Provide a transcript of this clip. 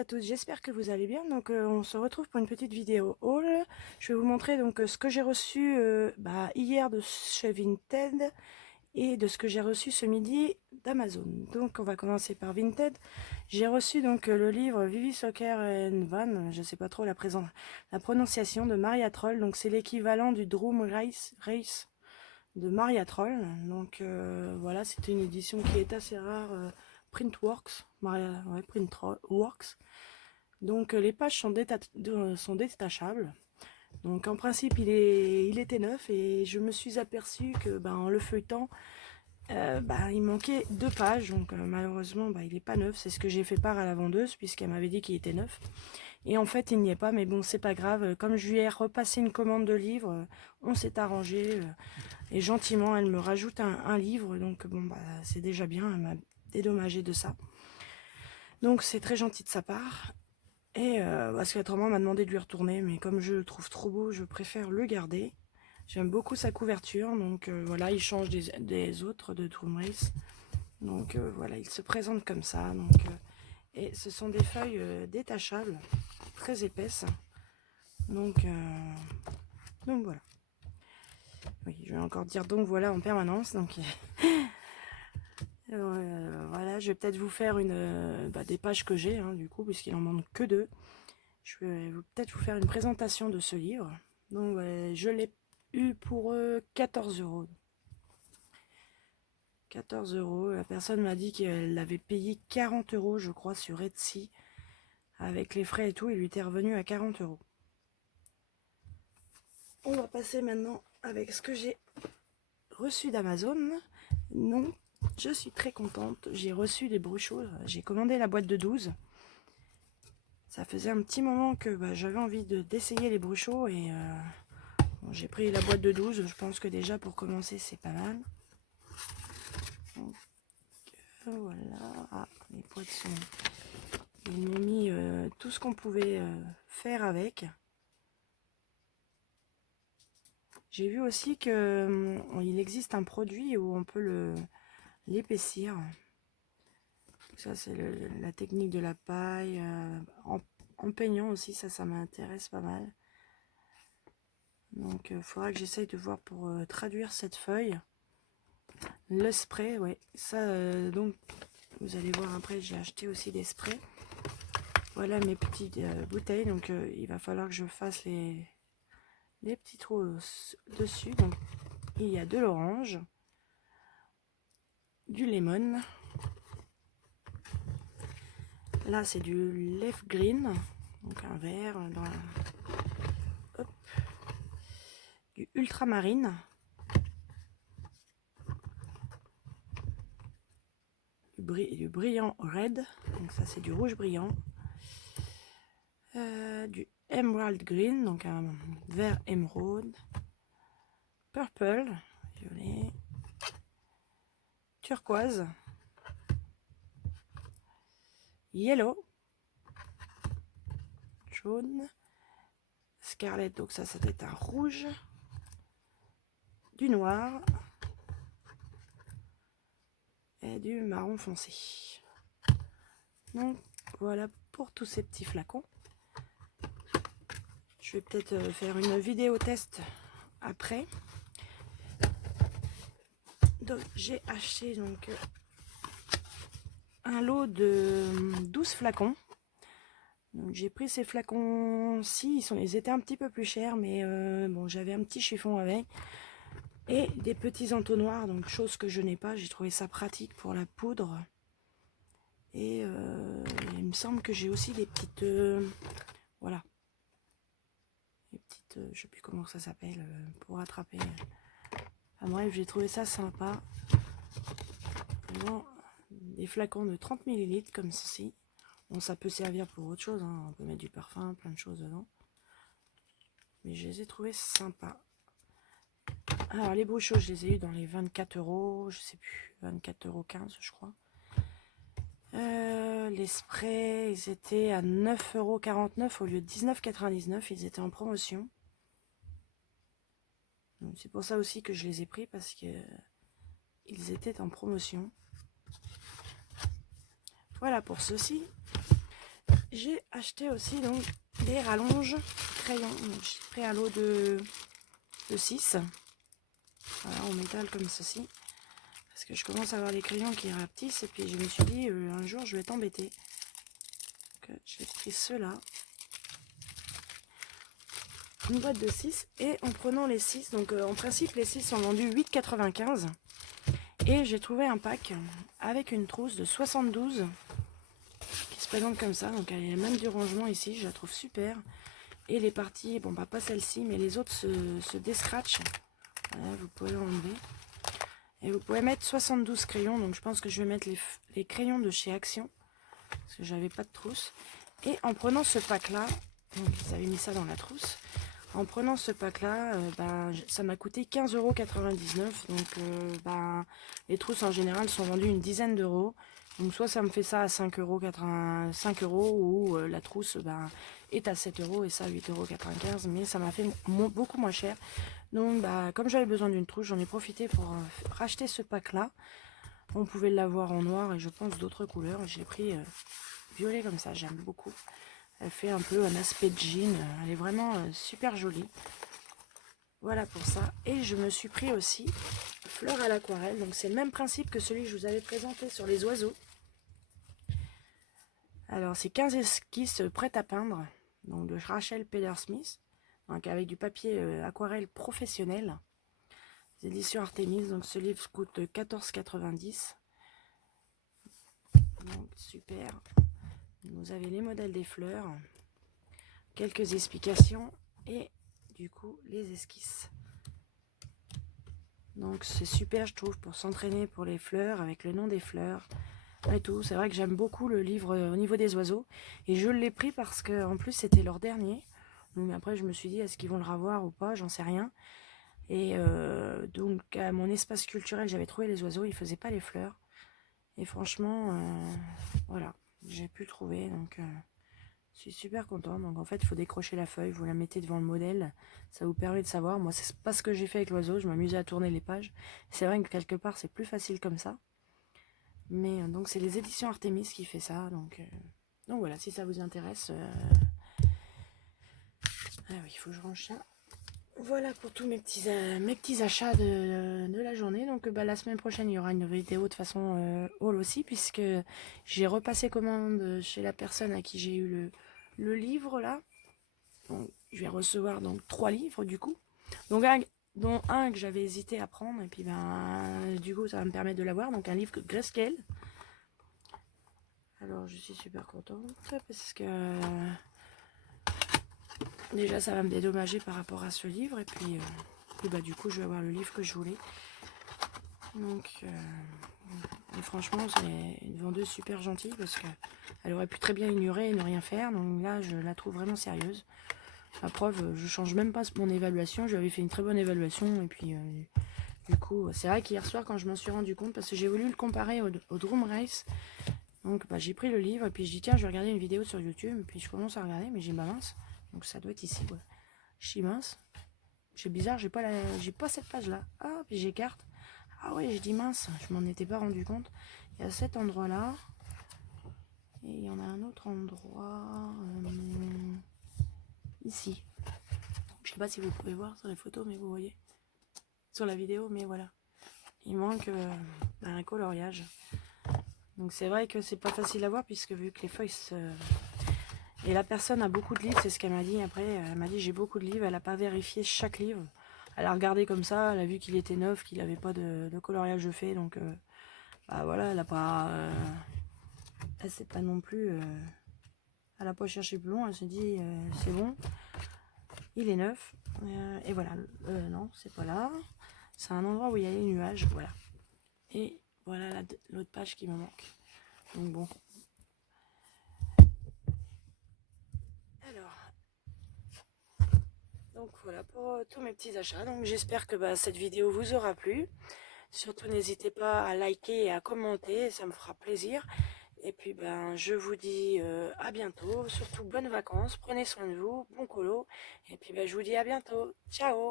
à toutes, j'espère que vous allez bien. Donc on se retrouve pour une petite vidéo haul. Je vais vous montrer donc ce que j'ai reçu hier de chez Vinted et de ce que j'ai reçu ce midi d'Amazon. Donc on va commencer par Vinted. J'ai reçu donc le livre Vivi Soccer and Van, je sais pas trop la prononciation de Maria Troll. Donc c'est l'équivalent du Drum Race de Maria Troll. Donc voilà, c'était une édition qui est assez rare. Printworks, Printworks. Donc les pages sont détachables. Donc en principe il était neuf et je me suis aperçu que en le feuilletant, il manquait 2 pages. Donc malheureusement il n'est pas neuf. C'est ce que j'ai fait part à la vendeuse puisqu'elle m'avait dit qu'il était neuf. Et en fait il n'y est pas, mais bon c'est pas grave. Comme je lui ai repassé une commande de livres, on s'est arrangé. Et gentiment elle me rajoute un livre. Donc bon c'est déjà bien, elle m'a dédommagé de ça. Donc c'est très gentil de sa part. Et parce qu'autrement elle m'a demandé de lui retourner, mais comme je le trouve trop beau, je préfère le garder. J'aime beaucoup sa couverture, donc voilà, il change des autres de Toon Race. Donc voilà, il se présente comme ça. Donc, et ce sont des feuilles détachables, très épaisses. Donc voilà. Oui, je vais encore dire donc voilà en permanence. Donc voilà, je vais peut-être vous faire des pages que j'ai, du coup, puisqu'il en manque que 2. Je vais peut-être vous faire une présentation de ce livre. Donc je l'ai eu pour 14 euros. 14 euros. La personne m'a dit qu'elle avait payé 40 euros, je crois, sur Etsy. Avec les frais et tout, il lui était revenu à 40 euros. On va passer maintenant avec ce que j'ai reçu d'Amazon. Non, je suis très contente. J'ai reçu des brochures. J'ai commandé la boîte de 12. Ça faisait un petit moment que j'avais envie d'essayer les bruchots et bon, j'ai pris la boîte de 12. Je pense que déjà pour commencer c'est pas mal. Donc, voilà. Ah, les poissons. Ils m'ont mis tout ce qu'on pouvait faire avec. J'ai vu aussi que il existe un produit où on peut l'épaissir. Ça c'est la technique de la paille. En peignant aussi, ça m'intéresse pas mal. Donc il faudra que j'essaye de voir pour traduire cette feuille. Le spray, ouais. Ça, donc, vous allez voir après, j'ai acheté aussi des sprays. Voilà mes petites bouteilles. Donc il va falloir que je fasse les petits trous dessus. Donc il y a de l'orange, du lemon. Là c'est du leaf green, donc un vert dans hop, du ultramarine, du brillant red, donc ça c'est du rouge brillant, du emerald green, donc un vert émeraude, purple, violet, turquoise, yellow, jaune, scarlet, donc ça c'était un rouge, du noir et du marron foncé. Donc voilà pour tous ces petits flacons. Je vais peut-être faire une vidéo test après. Donc j'ai acheté donc un lot de 12 flacons. J'ai pris ces flacons-ci, ils étaient un petit peu plus chers, mais bon, j'avais un petit chiffon avec. Et des petits entonnoirs, donc chose que je n'ai pas, j'ai trouvé ça pratique pour la poudre. Et il me semble que j'ai aussi des petites... voilà. Les petites... je sais plus comment ça s'appelle, pour attraper... Enfin bref, j'ai trouvé ça sympa. Vraiment, des flacons de 30 ml comme ceci. Bon, ça peut servir pour autre chose, on peut mettre du parfum, plein de choses dedans. Mais je les ai trouvés sympas. Alors les brochots, je les ai eu dans les 24 euros, je sais plus, 24,15 € je crois. Les sprays, ils étaient à 9,49 € au lieu de 19,99 €, ils étaient en promotion. C'est pour ça aussi que je les ai pris, parce que ils étaient en promotion. Voilà pour ceci. j'ai acheté aussi donc des rallonges crayons. J'ai pris un lot de 6. Voilà, en métal comme ceci. Parce que je commence à avoir les crayons qui rapetissent. Et puis je me suis dit, un jour je vais t'embêter. J'ai pris ceux-là. Une boîte de 6. Et en prenant les 6, donc en principe les 6 sont vendus 8,95. Et j'ai trouvé un pack avec une trousse de 72 qui se présente comme ça. Donc elle est même du rangement ici, je la trouve super. Et les parties, bon bah pas celle-ci, mais les autres se déscratchent. Voilà, vous pouvez enlever. Et vous pouvez mettre 72 crayons. Donc je pense que je vais mettre les crayons de chez Action. Parce que j'avais pas de trousse. Et en prenant ce pack là, donc ils avaient mis ça dans la trousse. En prenant ce pack là, ça m'a coûté 15,99 €. Donc les trousses en général sont vendues une dizaine d'euros. Donc soit ça me fait ça à 5,85 € ou la trousse est à 7 € et ça à 8,95 €. Mais ça m'a fait beaucoup moins cher. Donc comme j'avais besoin d'une trousse, j'en ai profité pour racheter ce pack là. On pouvait l'avoir en noir et je pense d'autres couleurs. Je l'ai pris violet comme ça, j'aime beaucoup. Elle fait un peu un aspect de jean, elle est vraiment super jolie. Voilà pour ça. Et je me suis pris aussi fleurs à l'aquarelle. Donc c'est le même principe que celui que je vous avais présenté sur les oiseaux. Alors c'est 15 esquisses prêtes à peindre. Donc de Rachel Peder-Smith. Donc avec du papier aquarelle professionnel. Les éditions Artemis. Donc ce livre coûte 14,90 €. Donc super. Vous avez les modèles des fleurs. Quelques explications. Et du coup les esquisses. Donc c'est super je trouve pour s'entraîner pour les fleurs avec le nom des fleurs et tout. C'est vrai que j'aime beaucoup le livre au niveau des oiseaux et je l'ai pris parce que en plus c'était leur dernier. Donc après je me suis dit est-ce qu'ils vont le revoir ou pas, j'en sais rien. Et donc à mon espace culturel j'avais trouvé les oiseaux, ils faisaient pas les fleurs. Et franchement voilà, j'ai pu le trouver donc je suis super contente. Donc en fait il faut décrocher la feuille, vous la mettez devant le modèle, ça vous permet de savoir. Moi c'est pas ce que j'ai fait avec l'oiseau, je m'amusais à tourner les pages. C'est vrai que quelque part c'est plus facile comme ça. Mais donc c'est les éditions Artemis qui fait ça. Donc voilà, si ça vous intéresse. Ah oui, il faut que je range ça. Voilà pour tous mes petits achats de la journée. Donc la semaine prochaine, il y aura une vidéo de façon haul aussi, puisque j'ai repassé commande chez la personne à qui j'ai eu le livre là. Donc, je vais recevoir donc 3 livres du coup. Donc dont un que j'avais hésité à prendre, et puis du coup ça va me permettre de l'avoir. Donc un livre que Grayscale. Alors je suis super contente parce que déjà ça va me dédommager par rapport à ce livre et puis du coup je vais avoir le livre que je voulais. Donc franchement c'est une vendeuse super gentille parce que elle aurait pu très bien ignorer et ne rien faire. Donc là je la trouve vraiment sérieuse. La preuve, je change même pas mon évaluation, je lui avais fait une très bonne évaluation et puis du coup c'est vrai qu'hier soir quand je m'en suis rendu compte, parce que j'ai voulu le comparer au Drum Race. Donc j'ai pris le livre et puis je dis tiens je vais regarder une vidéo sur YouTube et puis je commence à regarder mais j'ai mince. Donc ça doit être ici ouais. Je suis mince. C'est bizarre, j'ai pas cette page là. Ah puis j'écarte. Ah ouais j'ai dit mince, je m'en étais pas rendu compte. Il y a cet endroit là. Et il y en a un autre endroit ici. Je sais pas si vous pouvez voir sur les photos mais vous voyez. Sur la vidéo mais voilà. Il manque un coloriage. Donc c'est vrai que c'est pas facile à voir puisque vu que les feuilles Et la personne a beaucoup de livres, c'est ce qu'elle m'a dit. Après, elle m'a dit j'ai beaucoup de livres, elle n'a pas vérifié chaque livre. Elle a regardé comme ça, elle a vu qu'il était neuf, qu'il n'avait pas de coloriage fait. Donc voilà, elle a pas... elle s'est pas non plus... elle n'a pas cherché plus loin, elle s'est dit c'est bon, il est neuf. Et voilà, non, c'est pas là. C'est un endroit où il y a les nuages, voilà. Et voilà l'autre page qui me manque. Donc bon. Alors, donc voilà pour tous mes petits achats. Donc j'espère que cette vidéo vous aura plu. Surtout n'hésitez pas à liker et à commenter, ça me fera plaisir. Et puis je vous dis à bientôt. Surtout bonnes vacances, prenez soin de vous, bon colo. Et puis je vous dis à bientôt. Ciao!